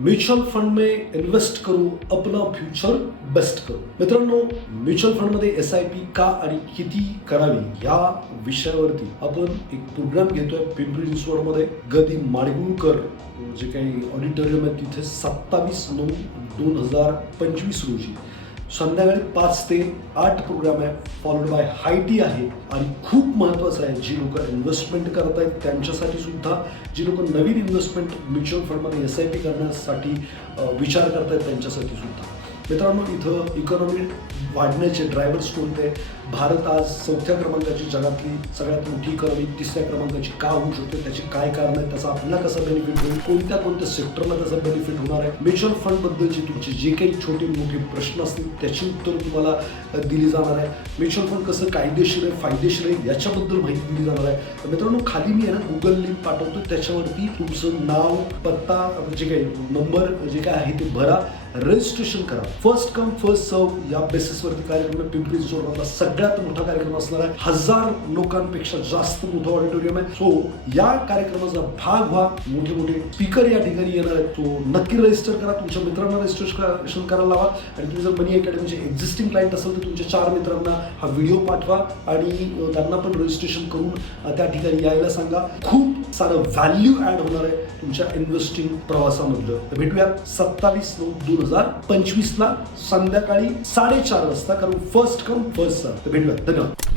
Mutual fund में invest करू अपना future best करू. मित्रांनो म्युच्युअल फंडमध्ये एस आय पी का आणि किती करावी या विषयावरती आपण एक प्रोग्राम घेतोय पिंपरी चिंचवडमध्ये. गदी माडगुळकर जे काही ऑडिटोरियम आहे तिथे सत्तावीस नऊ दोन हजार पंचवीस रोजी. संध्याकाळी पाच ते आठ प्रोग्राम आहे फॉलोड बाय हायटी आहे. आणि खूप महत्त्वाचं आहे जी लोक इन्व्हेस्टमेंट करत आहेत त्यांच्यासाठी सुद्धा जी लोक नवीन इन्व्हेस्टमेंट म्युच्युअल फंडमध्ये एस आय पी करण्यासाठी विचार करत आहेत त्यांच्यासाठी सुद्धा. मित्रांनो इथं इकॉनॉमी वाढण्याचे ड्रायव्हर्स कोणते? भारत आज चौथ्या क्रमांकाची जगातली सगळ्यात मोठी इकॉनॉमी तिसऱ्या क्रमांकाची का होऊ शकते? त्याची काय कारण आहे त्याचा आपल्याला कसा बेनिफिट होईल? कोणत्या कोणत्या सेक्टरला त्याचा बेनिफिट होणार आहे? म्युच्युअल फंड बद्दलची तुमची जे काही छोटे मोठे प्रश्न असतील त्याची उत्तर तुम्हाला दिली जाणार आहे. म्युच्युअल फंड कसं कायदेशीर आहे फायदेशीर आहे याच्याबद्दल माहिती दिली जाणार आहे. मित्रांनो खाली मी आहे ना गुगल लिंक पाठवतो. त्याच्यावरती तुमचं नाव पत्ता जे काही नंबर जे काय आहे ते भरा. रजिस्ट्रेशन करा. फर्स्ट कम फर्स्ट सर्व या बेसिसवरती कार्यक्रम पिंपरी चिंचवडमधला सगळ्यात मोठा कार्यक्रम असणार आहे. हजार लोकांपेक्षा जास्त मोठं ऑडिटोरियम आहे. सो या कार्यक्रमाचा भाग व्हा. मोठे मोठे स्पीकर या ठिकाणी येणार आहेत. सो नक्की रजिस्टर करा. तुमच्या मित्रांना रजिस्ट्रेशन करायला लावा. आणि तुम्ही जर मनी अकॅडमीचे एक्झिस्टिंग क्लायंट असेल तर तुमच्या चार मित्रांना हा व्हिडिओ पाठवा. आणि त्यांना पण रजिस्ट्रेशन करून त्या ठिकाणी यायला सांगा. खूप सारं व्हॅल्यू ॲड होणार आहे तुमच्या इन्व्हेस्टिंग प्रवासामधलं. तर भेटूया सत्तावीस नऊ दोन हजार पंचवीसला संध्याकाळी साडेचार वाजता कारण फर्स्ट कम फर्स्ट सर्व तर भेटूया धन्यवाद.